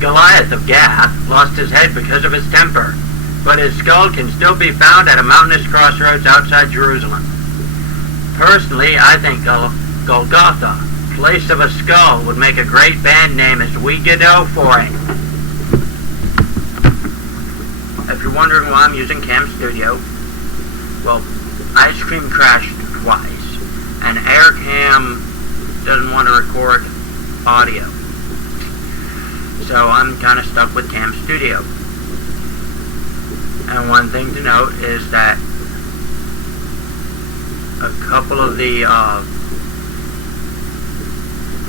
Goliath of Gath lost his head because of his temper, but his skull can still be found at a mountainous crossroads outside Jerusalem. Personally, I think Golgotha, Place of a Skull, would make a great band name as we Godot4it. If you're wondering why I'm using Cam Studio, well, Ice Cream crashed twice, and AirCam doesn't want to record audio. So I'm kind of stuck with Cam Studio. And one thing to note is that a couple of the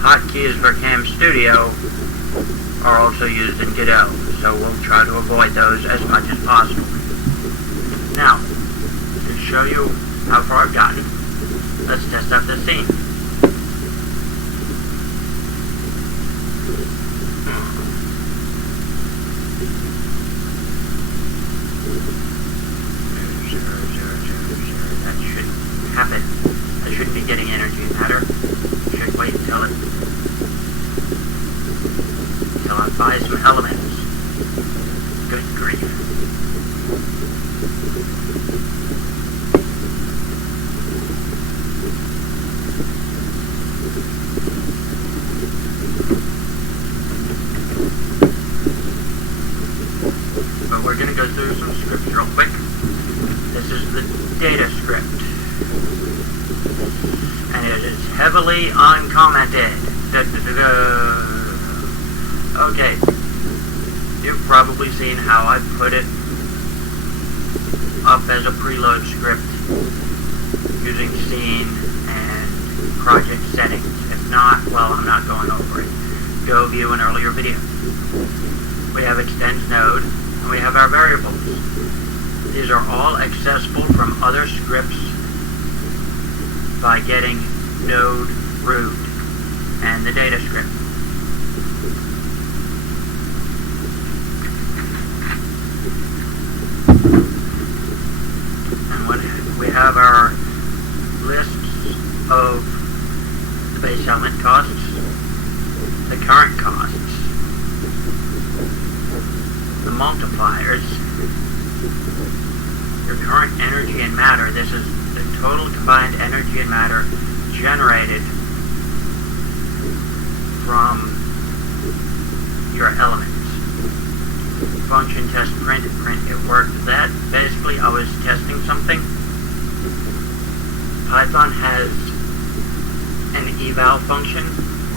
hotkeys for Cam Studio are also used in Godot, so we'll try to avoid those as much as possible. Now, to show you how far I've gotten, let's test out this scene. That should happen. I shouldn't be getting energy matter. Should wait until I buy some elements. Good grief. But we're going to go through some scripts real quick. This is the data script. And it is heavily uncommented. Okay. You've probably seen how I put it up as a preload script using scene and project settings. If not, well, I'm not going over it. Go view an earlier video. We have extends node, and we have our variables. These are all accessible from other scripts by getting node root and the data script. And when we have our lists of the base element costs, the current costs, the multipliers, your current energy and matter. This is the total combined energy and matter generated from your elements. Function test print it worked. That basically I was testing something. Python has an eval function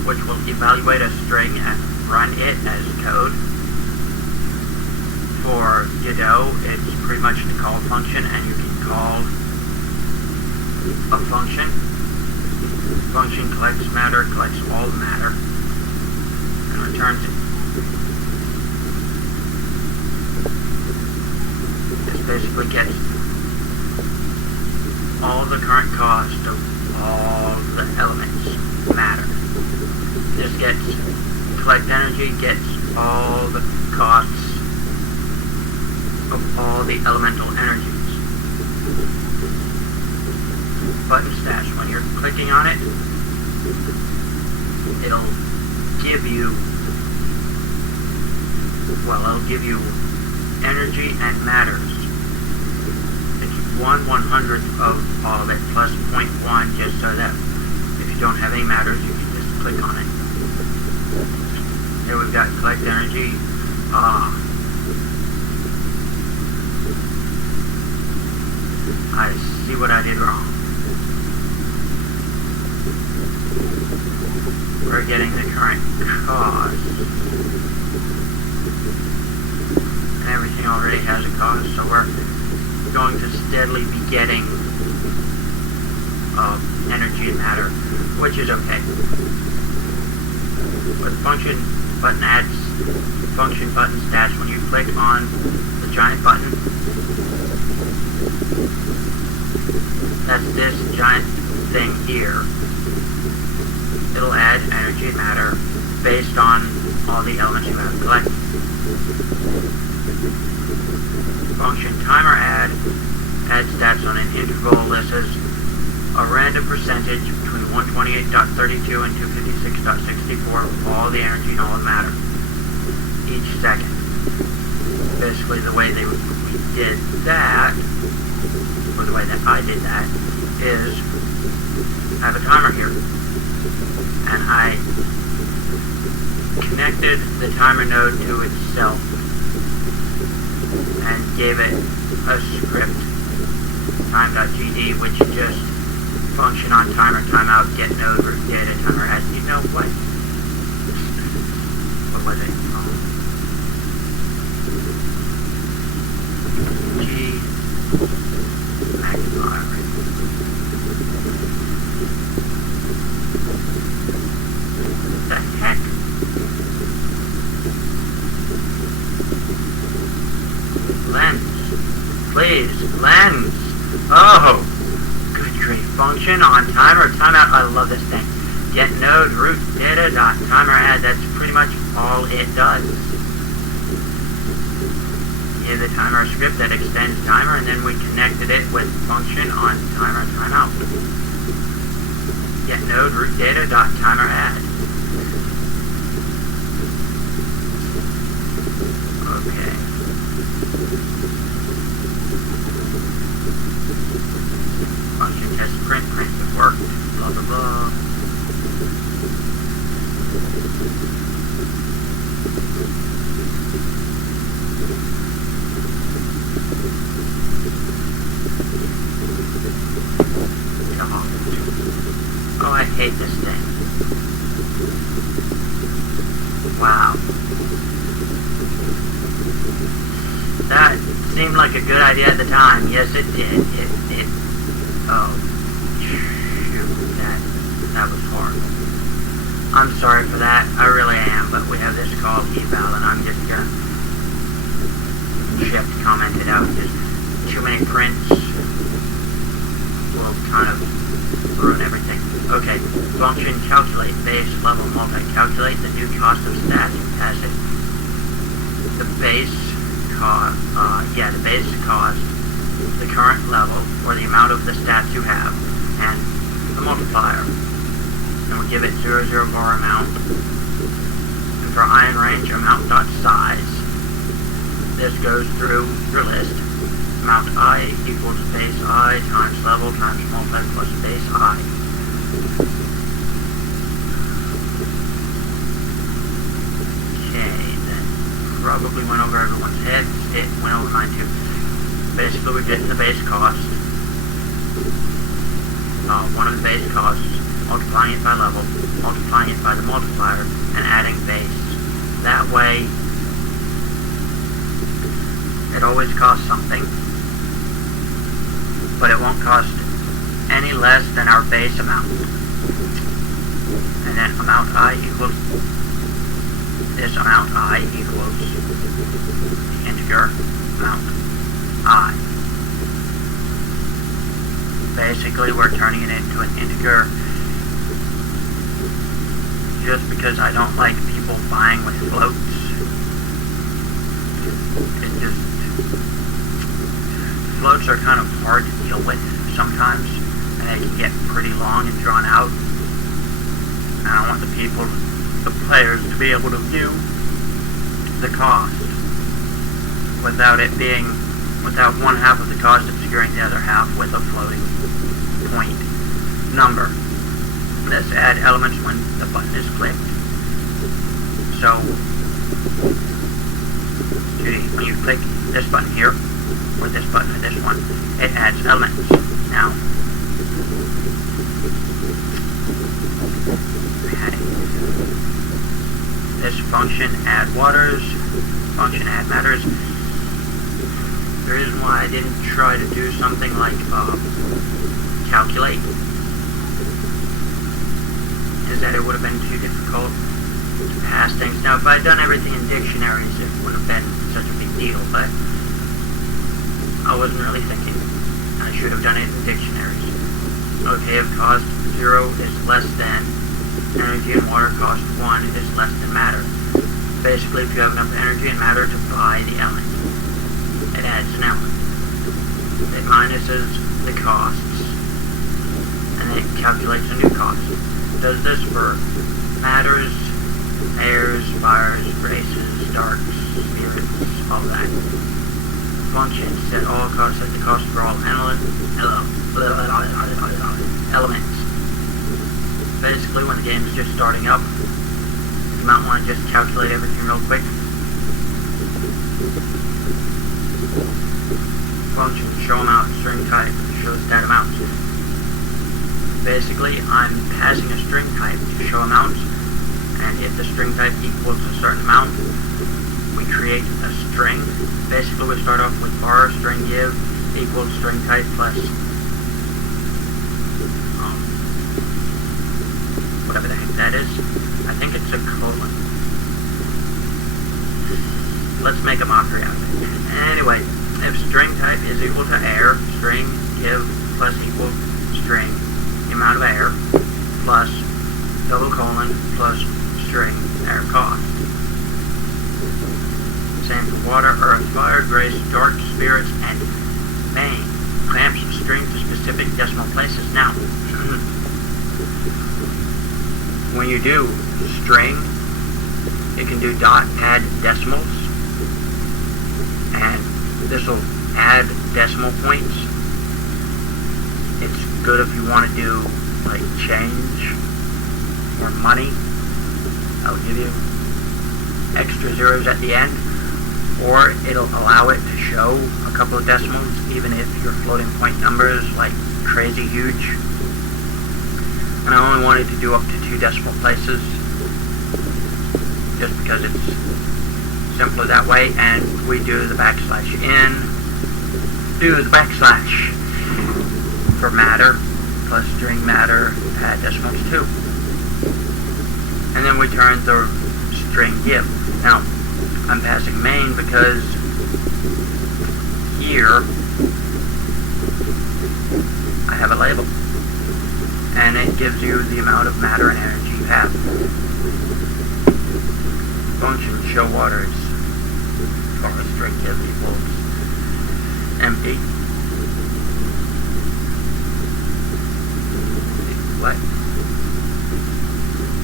which will evaluate a string and run it as code. For Godot, it's pretty much the call function, and you can call a function. Function collects matter, collects all the matter, and returns it. This basically gets all the current cost of all the elements matter. This gets collect energy, gets all the costs of all the elemental energies. Button stash, when you're clicking on it, it'll give you energy and matters. It's 1/100th of all of it, plus 0.1, just so that if you don't have any matters, you can just click on it. Here we've got collect energy. I see what I did wrong. We're getting the current cost. And everything already has a cost, so we're going to steadily be getting energy and matter, which is okay. With function button adds function button stats, when you click on the giant button, that's this giant thing here. It'll add energy and matter based on all the elements you have collected. Function timer add adds stats on an interval. This is a random percentage between 128.32 and 256.64 of all the energy and all the matter. each second. Basically, the way we did that, or the way that I did that, is I have a timer here, and I connected the timer node to itself and gave it a script, time.gd, which just function on timer, timeout, get node, root data, timer has, you know what? What was it? G magnifier. What the heck? Lens. Please, lens. Oh, good grief. Function on timer, timeout. I love this thing. Get node, root data, dot timer add. That's pretty much all it does. Give the timer a script that extends timer, and then we connected it with function on timer, timeout. Get node, root data, dot timer add. Okay. Function test print it worked, blah blah blah. Oh, I hate this thing. Wow. That seemed like a good idea at the time. Yes, it did. Oh, shoot, that was hard. I'm sorry for that. I really am, but we have this called eval, and I'm just gonna shift comment it out. Just too many prints will kind of ruin everything. Okay, function calculate base level multi-calculate the new cost of stats. Pass it. The base cost, the base cost, the current level, or the amount of the stats you have, and the multiplier. And we'll give it 0, 0 bar amount. And for iron range, amount dot size. This goes through your list. Amount I equals base I times level times multi plus base I. Okay, that probably went over everyone's head. It went over mine too. Basically, we're getting the base cost. One of the base costs, multiplying it by level, multiplying it by the multiplier, and adding base. That way, it always costs something, but it won't cost any less than our base amount. And then amount I equals, this amount I equals the integer amount I. Basically, we're turning it into an integer just because I don't like people buying with floats. It just, floats are kind of hard to deal with sometimes, and they can get pretty long and drawn out. And I want the players to be able to view the cost without one half of the cost obscuring the other half with a floating point number. Let's add elements when the button is clicked. So, when you click this button here, or this button or this one, it adds elements. Now, this function add waters, function add matters. The reason why I didn't try to do something like calculate is that it would have been too difficult to pass things. Now, if I'd done everything in dictionaries, it would have been such a big deal, but I wasn't really thinking. I should have done it in dictionaries. Okay, if cost 0 is less than energy and water cost 1 is less than matter. Basically, if you have enough energy and matter to buy the element, it adds an element. It minuses the costs, and then it calculates a new cost. It does this for matters, airs, fires, races, dark spirits, all that. Function set all costs at the cost for all elements. Basically, when the game is just starting up, you might want to just calculate everything real quick. Function show amount string type shows that amount. Basically, I'm passing a string type to show amount, and if the string type equals a certain amount, we create a string. Basically, we start off with bar string give equals string type plus whatever the heck that is. I think it's a colon. Let's make a mockery out of it. Anyway, if string type is equal to air, string give plus equal string amount of air plus double colon plus string air cost. Same for water, earth, fire, grace, dark spirits, and bane. Clamps string to specific decimal places. Now, when you do string, you can do dot add decimals, and this will add decimal points. It's good if you want to do like change or money. I'll give you extra zeros at the end, or it'll allow it to show a couple of decimals even if your floating point number is like crazy huge. And I only wanted to do up to 2 decimal places just because it's simpler that way. And we do the backslash in, do the backslash for matter plus string matter add decimals too, and then we turn the string give. Now I'm passing main because here I have a label, and it gives you the amount of matter and energy you have. Function show waters for a string give equals empty. What?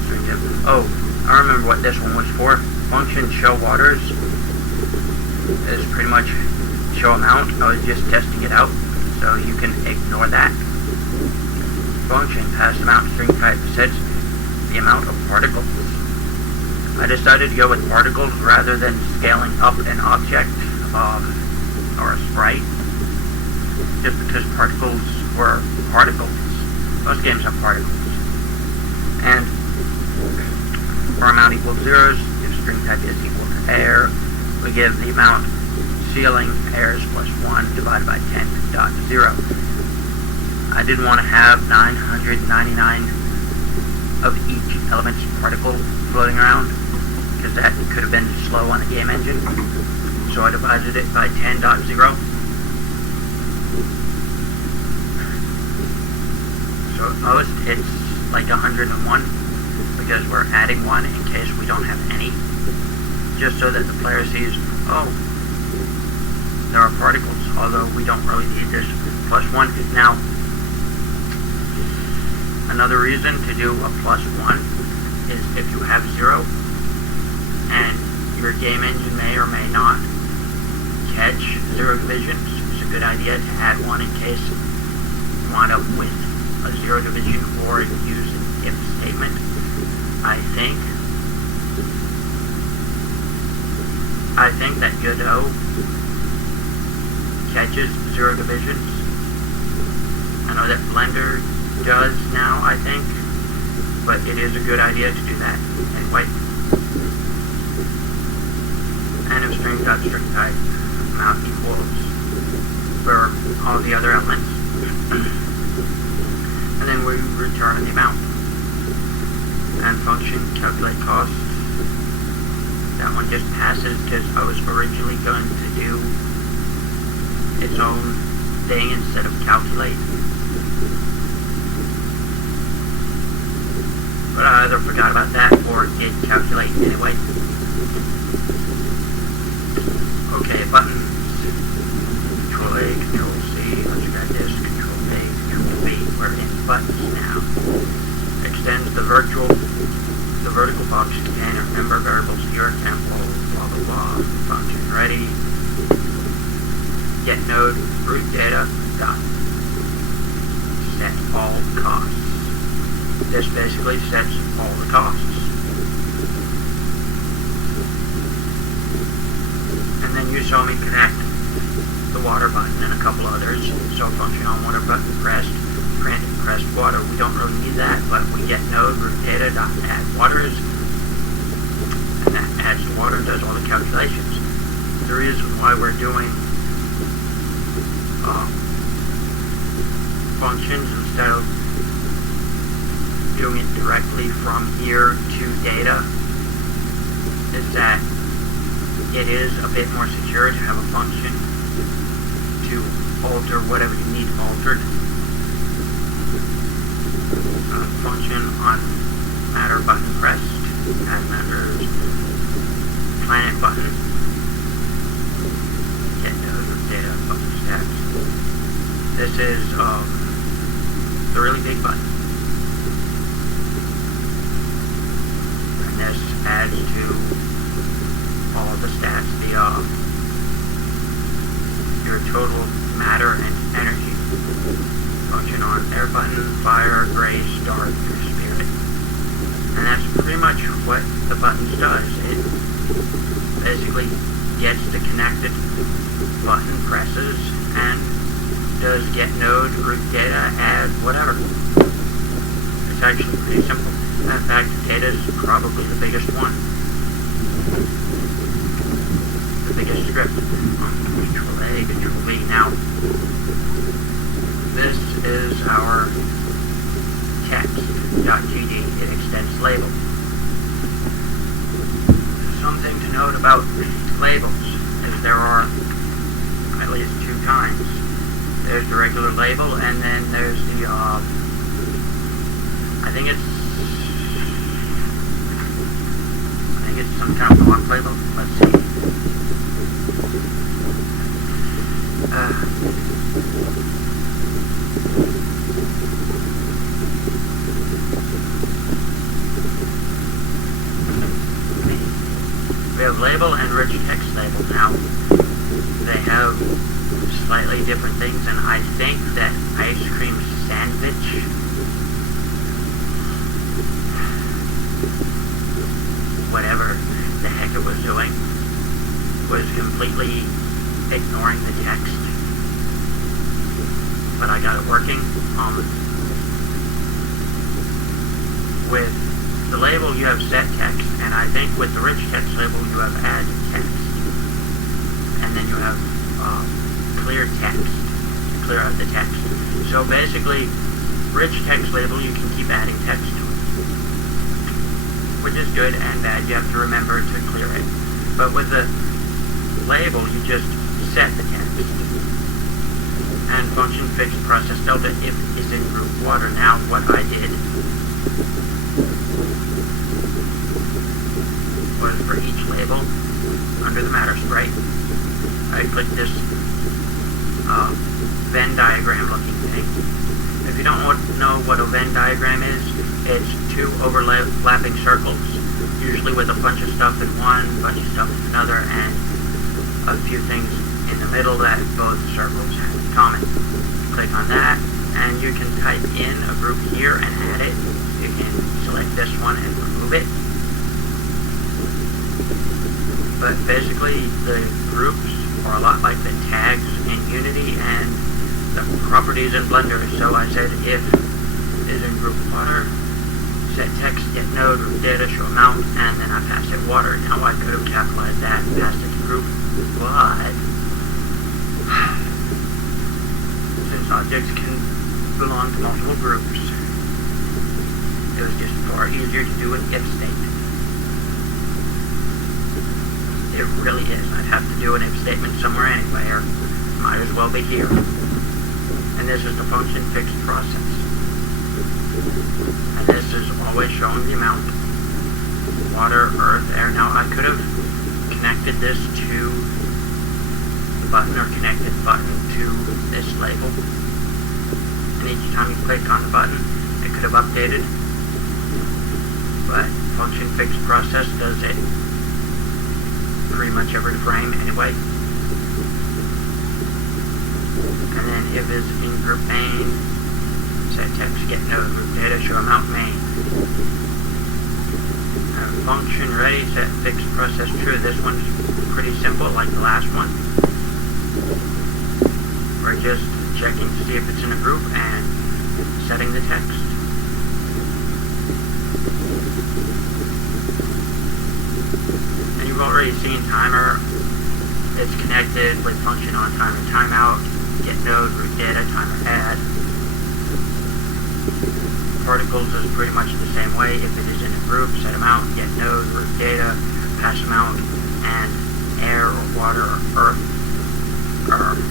String give. Oh, I remember what this one was for. Function show waters is pretty much show amount. I was just testing it out, so you can ignore that. Function pass amount string type sets the amount of particles. I decided to go with particles rather than scaling up an object or a sprite, just because particles were particles. Most games have particles. And for amount equals zeros, if string type is equal to air, we give the amount ceiling airs plus 1 divided by 10.0. I didn't want to have 999 of each element's particle floating around, because that could have been slow on the game engine. So I divided it by 10.0. So at most it's like 101, because we're adding 1 in case we don't have any, just so that the player sees, oh, there are particles, although we don't really need this plus 1. Now, another reason to do a plus 1 is if you have 0, and your game engine may or may not catch 0 divisions, it's a good idea to add 1 in case you wind up with a 0 division or use an if statement. I think that Godot catches 0 divisions. I know that Blender does now, I think, but it is a good idea to do that anyway. And if string type amount equals for all the other elements, and then we return the amount. And function calculate cost. That one just passes because I was originally going to do its own thing instead of calculate. But I either forgot about that or did calculate anyway. Okay, buttons. Control A, Control C, let's grab this, Control A, Control B. We're in buttons now. Extends the vertical box container, remember variables, your example, blah blah function ready. Get node root data dot set all costs. This basically sets all the costs. And then you saw me connect the water button and a couple others. So function on water button pressed, print pressed water. We don't really need that, but we get node root data dot add waters, and that adds the water, does all the calculations. The reason why we're doing functions instead of doing it directly from here to data is that it is a bit more secure to have a function to alter whatever you need altered. Function on matter button pressed, add matters, planet button, get node of data button stats. This is the really big button. And this adds to all of the stats, your total matter and energy. Function on air button, fire, grace, dark, spirit. And that's pretty much what the buttons does. It basically gets the connected button presses and does get node, root data, add, whatever. It's actually pretty simple. In fact, data is probably the biggest one. The biggest script. Control A, Control V. Now, this is our text.gd. It extends label. Something to note about labels is there are at least two kinds. There's the regular label, and then there's the, I think it's some kind of block label. Let's see. We have label and rich text label. Now, they have slightly different things, and I think that ice cream sandwich whatever the heck it was doing was completely ignoring the text, but I got it working. With the label you have set text, and I think with the rich text label you have add text, and then you have clear text to clear out the text. So basically, rich text label you can keep adding text to it, which is good and bad. You have to remember to clear it. But with the label, you just set the text. And function fixed process delta if is in group water. Now what I did was for each label under the matter sprite, I clicked this Venn diagram looking thing. If you don't know what a Venn diagram is, it's two overlapping circles, usually with a bunch of stuff in one, bunch of stuff in another, and a few things in the middle that both circles have in common. Click on that, and you can type in a group here and add it. You can select this one and remove it. But basically, the groups are a lot like the tags in Unity and the properties in Blender. So I said if is in group water, set text, get node, root data, show amount, and then I passed it water. Now I could have capitalized that and passed it to group, but since objects can belong to multiple groups, it was just far easier to do an if statement. It really is. I'd have to do an if statement somewhere anyway, or might as well be here. And this is the function fixed process. And this is always showing the amount. Water, earth, air. Now I could have connected this to the button or connected the button to this label. And each time you click on the button, it could have updated. But function fixed process does it pretty much every frame anyway. And then if is in group main, set text get node group data show amount main. Function ready set fixed process true. This one's pretty simple like the last one. We're just checking to see if it's in a group and setting the text. And you've already seen timer. It's connected with function on time and timeout. Get node root data timer add. Particles is pretty much the same way. If it is in a group, set amount, get node root data, pass amount, and air or water or earth.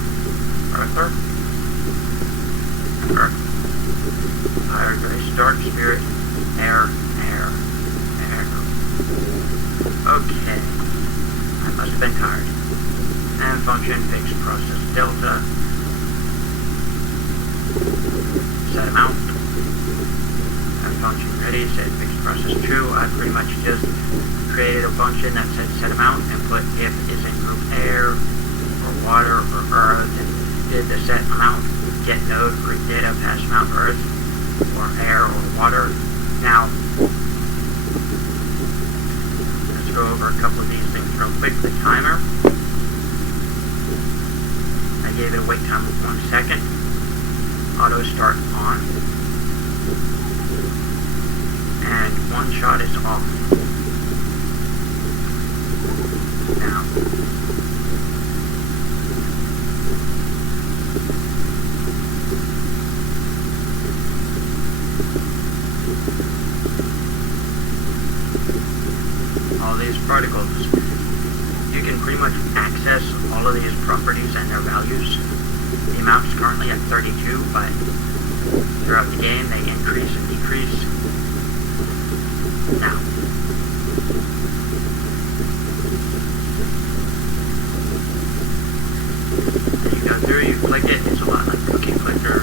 Fire, grace, dark, spirit, air. Okay. I must have been tired. And function fixed process delta. Set amount. And function ready, set fixed process true. I pretty much just created a function that said set amount and put if is in group air or water or earth and did the set amount, get node, root data, pass amount earth or air or water. Now, let's go over a couple of these things real quick. The timer, I gave it a wait time of 1 second. Auto start on. And one shot is off. Now, all these particles, you can pretty much access all of these properties and their values. The amount is currently at 32, but throughout the game they increase and decrease. Now, as you go through, you click it, it's a lot like Cookie Clicker.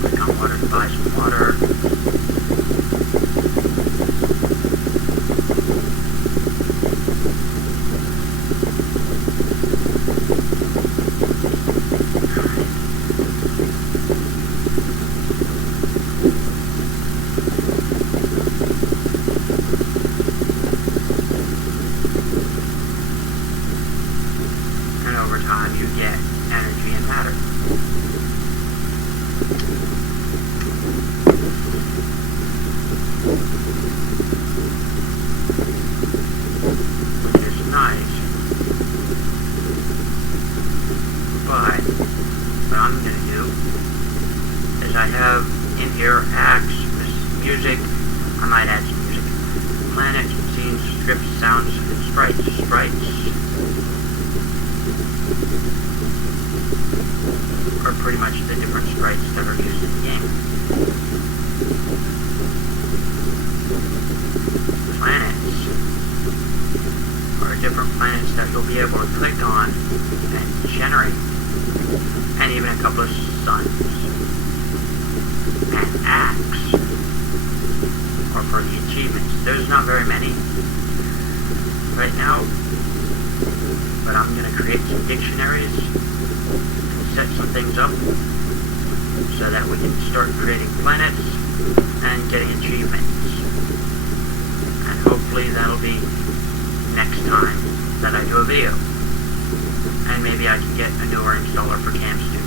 Click on water to buy some water. Over time you get energy and matter. Which is nice. But what I'm going to do is I have in here acts, music, I might add some music. Planets, scenes, scripts, sounds, and sprites. Are pretty much the different sprites that are used in the game. Planets are different planets that you'll be able to click on and generate, and even a couple of suns. And acts are for the achievements. There's not very many right now, but I'm going to create some dictionaries, set some things up so that we can start creating planets and getting achievements. And hopefully that'll be next time that I do a video. And maybe I can get a newer installer for Cam Studio.